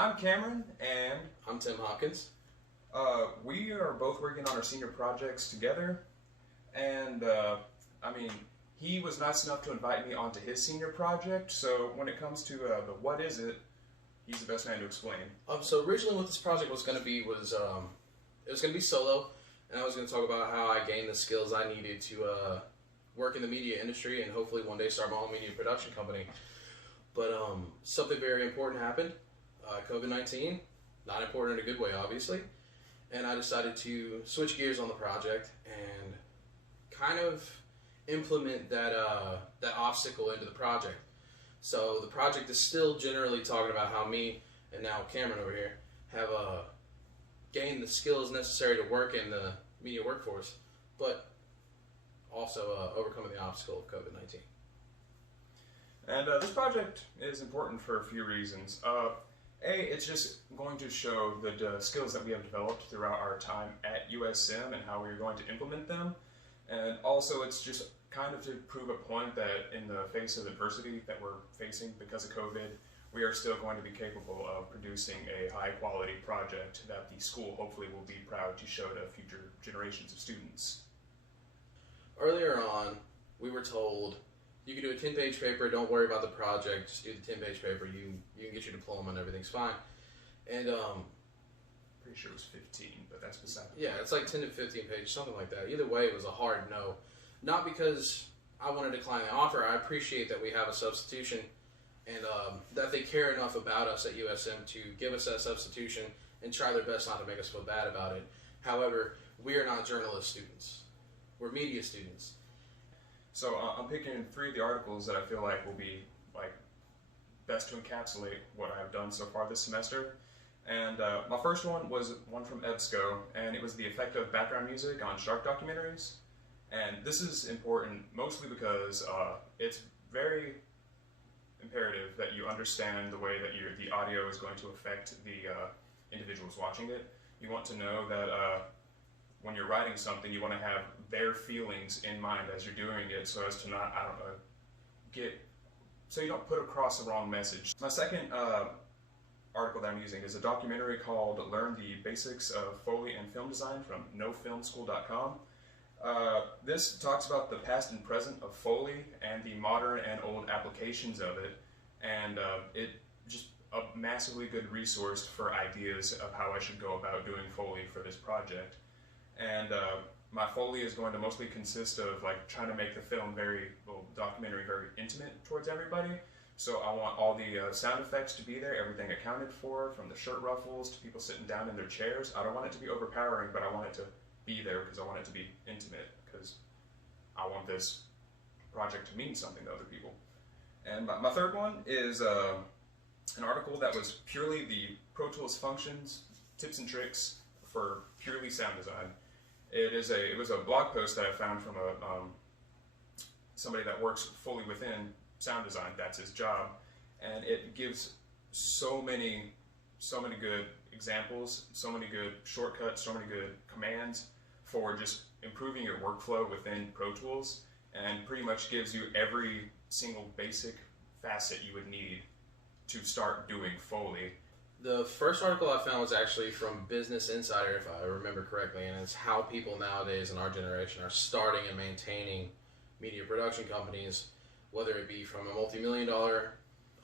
I'm Cameron, and I'm Tim Hopkins. we are both working on our senior projects together. And he was nice enough to invite me onto his senior project. So when it comes to the what is it, he's the best man to explain. So originally, what this project was going to be was it was going to be solo, and I was going to talk about how I gained the skills I needed to work in the media industry and hopefully one day start my own media production company. But something very important happened. COVID-19, not important in a good way, obviously. And I decided to switch gears on the project and kind of implement that obstacle into the project. So the project is still generally talking about how me and now Cameron over here have gained the skills necessary to work in the media workforce, but also overcoming the obstacle of COVID-19. And this project is important for a few reasons. It's just going to show the skills that we have developed throughout our time at USM and how we're going to implement them. And also it's just kind of to prove a point that in the face of adversity that we're facing because of COVID, we are still going to be capable of producing a high quality project that the school hopefully will be proud to show to future generations of students. Earlier on, we were told you can do a 10-page paper, don't worry about the project, just do the 10-page paper, you can get your diploma and everything's fine. And pretty sure it was 15, but that's beside the point. Yeah, it's like 10 to 15 pages, something like that. Either way, it was a hard no. Not because I want to decline the offer. I appreciate that we have a substitution and that they care enough about us at USM to give us that substitution and try their best not to make us feel bad about it. However, we are not journalist students. We're media students. So I'm picking 3 of the articles that I feel like will be best to encapsulate what I've done so far this semester. And my first one was one from EBSCO, and it was the effect of background music on shark documentaries. And this is important mostly because it's very imperative that you understand the way that the audio is going to affect the individuals watching it. You want to know that when you're writing something, you want to have their feelings in mind as you're doing it, so as to not, so you don't put across the wrong message. My second article that I'm using is a documentary called Learn the Basics of Foley and Film Design from nofilmschool.com. This talks about the past and present of Foley and the modern and old applications of it, and it just a massively good resource for ideas of how I should go about doing Foley for this project. And my Foley is going to mostly consist of trying to make the film documentary very intimate towards everybody. So I want all the sound effects to be there, everything accounted for, from the shirt ruffles to people sitting down in their chairs. I don't want it to be overpowering, but I want it to be there because I want it to be intimate, because I want this project to mean something to other people. And my third one is an article that was purely the Pro Tools functions, tips and tricks for purely sound design. It was a blog post that I found from somebody that works fully within sound design. That's his job, and it gives so many good examples, so many good shortcuts, so many good commands for just improving your workflow within Pro Tools, and pretty much gives you every single basic facet you would need to start doing Foley. The first article I found was actually from Business Insider, if I remember correctly, and it's how people nowadays in our generation are starting and maintaining media production companies, whether it be from a multi-million-dollar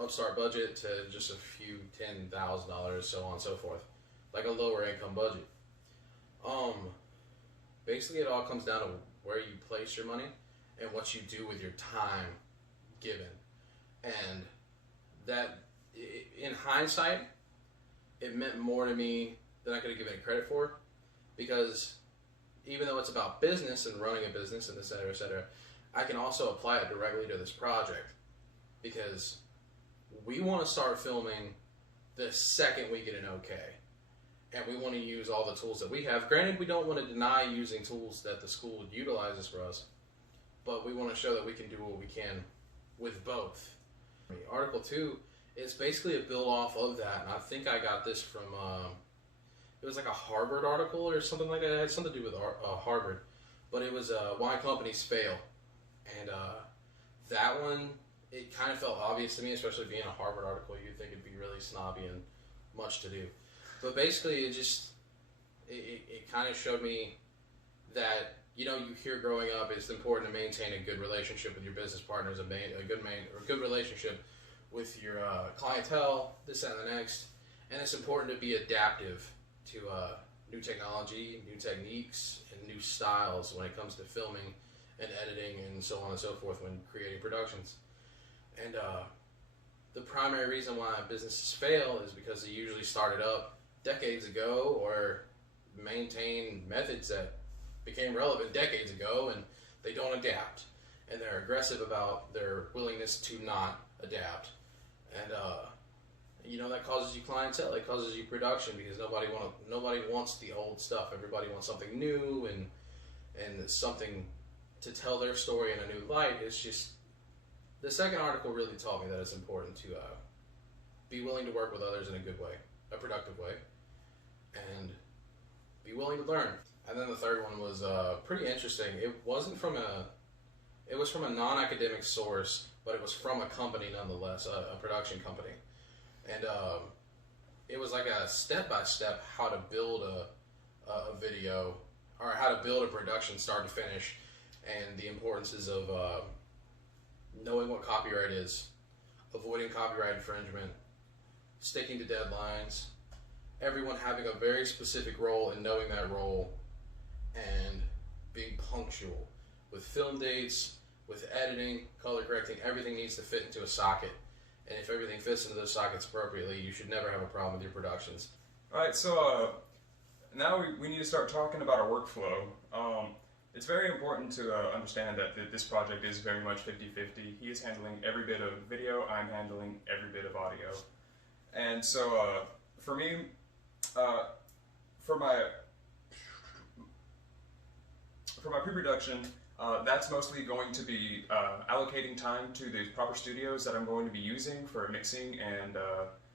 upstart budget to just a few $10,000, so on and so forth, like a lower income budget. Basically it all comes down to where you place your money and what you do with your time given. And that, in hindsight, it meant more to me than I could have given it credit for, because even though it's about business and running a business and et cetera, I can also apply it directly to this project, because we want to start filming the second we get an okay, and we want to use all the tools that we have. Granted, we don't want to deny using tools that the school utilizes for us, but we want to show that we can do what we can with both. Article 2 is basically a build off of that, and I think I got this from, it was like a Harvard article or something like that. It had something to do with Harvard, but it was Why Companies Fail. And that one, it kind of felt obvious to me, especially being a Harvard article. You'd think it'd be really snobby and much to do. But basically, it kind of showed me that, you hear growing up it's important to maintain a good relationship with your business partners, a good relationship with your clientele, this, that, and the next. And it's important to be adaptive to new technology, new techniques, and new styles when it comes to filming and editing and so on and so forth when creating productions. And the primary reason why businesses fail is because they usually started up decades ago or maintain methods that became relevant decades ago, and they don't adapt. And they're aggressive about their willingness to not adapt. And that causes you clientele, it causes you production, because nobody wants the old stuff. Everybody wants something new and something to tell their story in a new light. It's just, the second article really taught me that it's important to be willing to work with others in a good way, a productive way, and be willing to learn. And then the third one was pretty interesting. It was from a non-academic source, but it was from a company nonetheless, a production company. And it was like a step-by-step how to build a video, or how to build a production start to finish, and the importances of knowing what copyright is, avoiding copyright infringement, sticking to deadlines, everyone having a very specific role and knowing that role, and being punctual with film dates, with editing, color correcting. Everything needs to fit into a socket. And if everything fits into those sockets appropriately, you should never have a problem with your productions. All right, so now we need to start talking about our workflow. It's very important to understand that this project is very much 50-50. He is handling every bit of video, I'm handling every bit of audio. And so for me, for my pre-production, that's mostly going to be allocating time to the proper studios that I'm going to be using for mixing and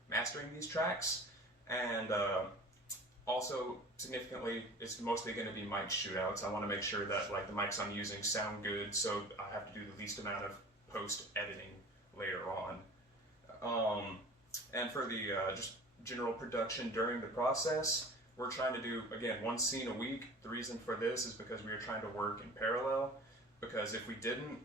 mastering these tracks. And also, significantly, it's mostly going to be mic shootouts. I want to make sure that the mics I'm using sound good, so I have to do the least amount of post-editing later on. And for the just general production during the process, we're trying to do, again, one scene a week. The reason for this is because we are trying to work in parallel, because if we didn't,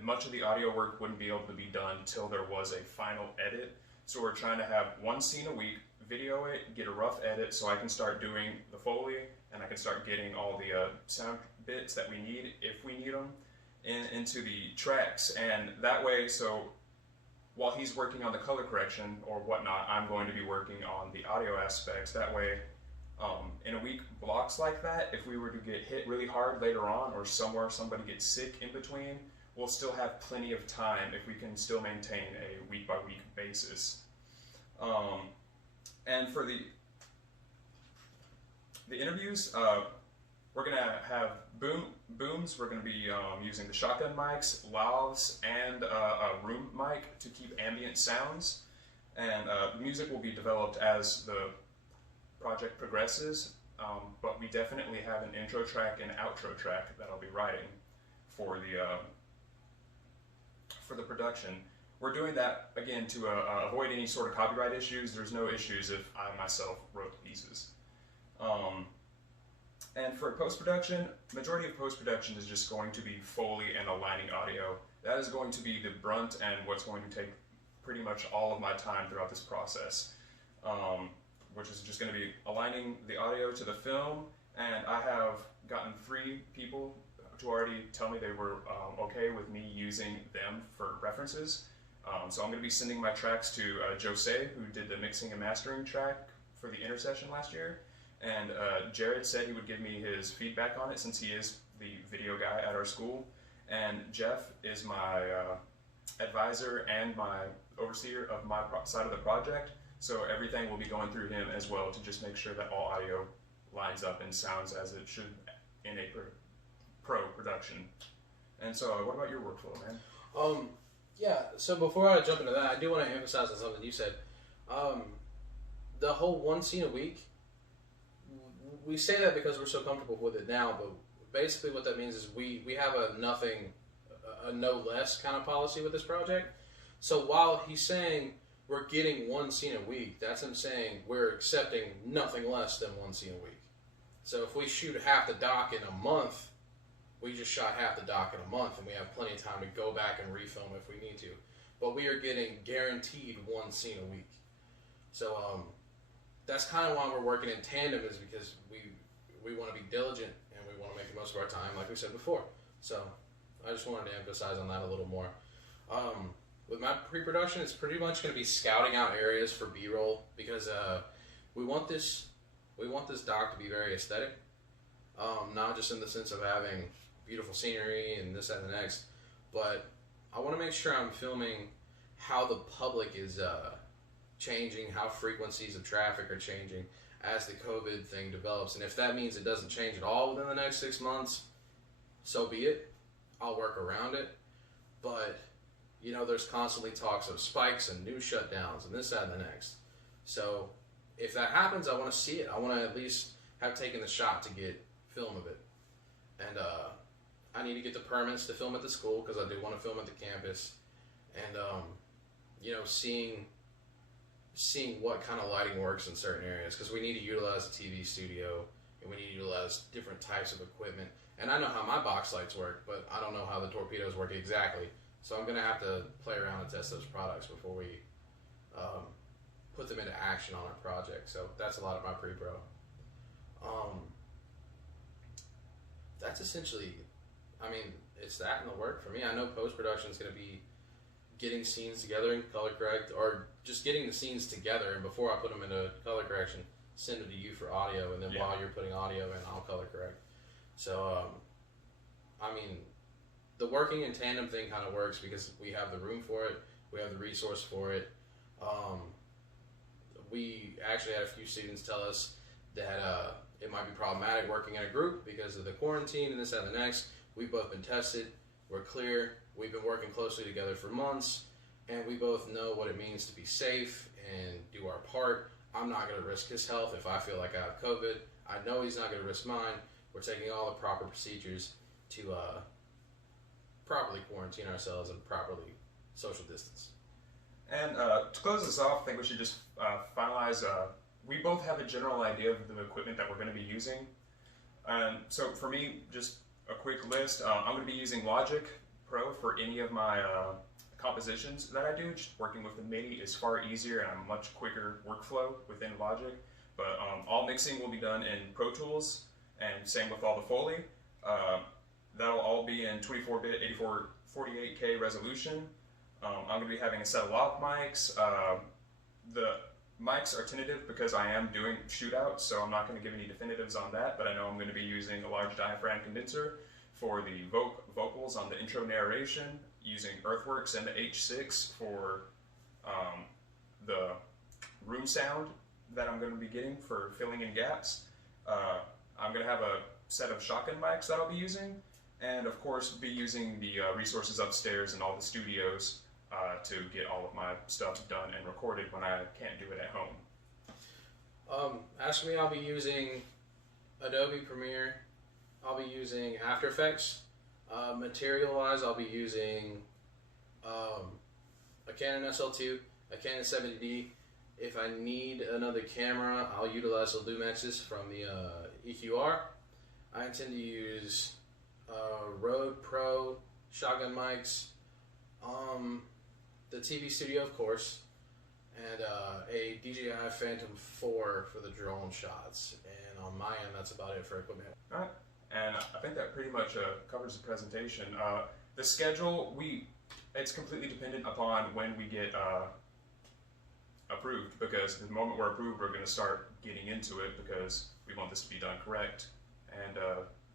much of the audio work wouldn't be able to be done till there was a final edit. So we're trying to have one scene a week, video it, get a rough edit so I can start doing the Foley, and I can start getting all the sound bits that we need, if we need them, into the tracks. And that way, so while he's working on the color correction or whatnot, I'm going to be working on the audio aspects. That way, in a week blocks like that, if we were to get hit really hard later on, or somebody gets sick in between, we'll still have plenty of time if we can still maintain a week-by-week basis. And for the interviews, we're going to have booms. We're going to be using the shotgun mics, lavs, and a room mic to keep ambient sounds. And the music will be developed as the project progresses, but we definitely have an intro track and outro track that I'll be writing for the production. We're doing that, again, to avoid any sort of copyright issues. There's no issues if I myself wrote the pieces. And for post-production, majority of post-production is just going to be Foley and aligning audio. That is going to be the brunt and what's going to take pretty much all of my time throughout this process, which is just going to be aligning the audio to the film. And I have gotten 3 people to already tell me they were okay with me using them for references. So I'm going to be sending my tracks to Jose, who did the mixing and mastering track for the Intercession last year. And Jared said he would give me his feedback on it, since he is the video guy at our school. And Jeff is my advisor and my overseer of my side of the project. So everything will be going through him as well, to just make sure that all audio lines up and sounds as it should in a pro production. And so what about your workflow, man? Yeah, so before I jump into that, I do want to emphasize on something you said. The whole one scene a week, we say that because we're so comfortable with it now, but basically what that means is we have a no less kind of policy with this project. So while he's saying we're getting one scene a week. That's him saying we're accepting nothing less than one scene a week. So if we shoot half the doc in a month, we just shot half the doc in a month, and we have plenty of time to go back and refilm if we need to. But we are getting guaranteed one scene a week. So that's kind of why we're working in tandem, is because we want to be diligent and we want to make the most of our time, like we said before. So I just wanted to emphasize on that a little more. With my pre-production, it's pretty much going to be scouting out areas for B-roll, because we want this doc to be very aesthetic, not just in the sense of having beautiful scenery and this, that, and the next, but I want to make sure I'm filming how the public is changing, how frequencies of traffic are changing as the COVID thing develops. And if that means it doesn't change at all within the next 6 months, so be it. I'll work around it. But, you know, there's constantly talks of spikes and new shutdowns and this, that, and the next. So if that happens, I want to see it. I want to at least have taken the shot to get film of it. And I need to get the permits to film at the school, because I do want to film at the campus. And, you know, seeing what kind of lighting works in certain areas, because we need to utilize a TV studio, and we need to utilize different types of equipment. And I know how my box lights work, but I don't know how the torpedoes work exactly. So I'm going to have to play around and test those products before we put them into action on our project. So that's a lot of my pre-pro. That's essentially, I mean, it's that in the work for me. I know post-production is going to be getting scenes together and color correct, or just getting the scenes together, and before I put them into color correction, send it to you for audio, and then while you're putting audio in, I'll color correct. So, I mean, the working in tandem thing kind of works because we have the room for it, we have the resource for it. We actually had a few students tell us that it might be problematic working in a group because of the quarantine and this, that, and the next. We've both been tested, we're clear, we've been working closely together for months, and we both know what it means to be safe and do our part. I'm not going to risk his health if I feel like I have COVID. I know he's not going to risk mine. We're taking all the proper procedures to properly quarantine ourselves and properly social distance. And to close this off, I think we should just finalize. We both have a general idea of the equipment that we're going to be using. So for me, just a quick list. I'm going to be using Logic Pro for any of my compositions that I do. Just working with the MIDI is far easier and a much quicker workflow within Logic. But all mixing will be done in Pro Tools, and same with all the Foley. That'll all be in 24-bit 8448K resolution. I'm going to be having a set of lav mics. The mics are tentative because I am doing shootouts, so I'm not going to give any definitives on that, but I know I'm going to be using a large diaphragm condenser for the vocals on the intro narration, using Earthworks and the H6 for the room sound that I'm going to be getting for filling in gaps. I'm going to have a set of shotgun mics that I'll be using, and of course be using the resources upstairs in all the studios to get all of my stuff done and recorded when I can't do it at home. As for me, I'll be using Adobe Premiere. I'll be using After Effects. Material-wise, I'll be using a Canon SL2, a Canon 70D. If I need another camera, I'll utilize the Lumexes from the EQR. I intend to use Rode Pro shotgun mics, the TV Studio, of course, and a DJI Phantom 4 for the drone shots. And on my end, that's about it for equipment. All right, and I think that pretty much covers the presentation. The schedule, it's completely dependent upon when we get approved, because the moment we're approved, we're going to start getting into it because we want this to be done correct. And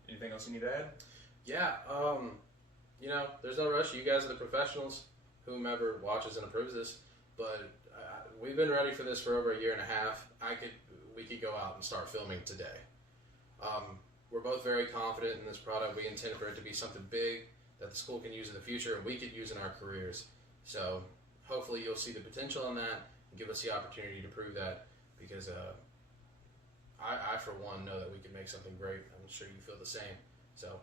anything else you need to add? Yeah, you know, there's no rush. You guys are the professionals, whomever watches and approves this, but we've been ready for this for over a year and a half. We could go out and start filming today. We're both very confident in this product. We intend for it to be something big that the school can use in the future and we could use in our careers. So hopefully you'll see the potential in that and give us the opportunity to prove that, because I for one know that we can make something great. I'm sure you feel the same. So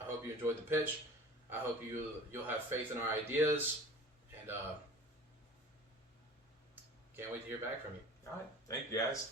I hope you enjoyed the pitch. I hope you'll have faith in our ideas, and Can't wait to hear back from you. All right. Thank you, guys.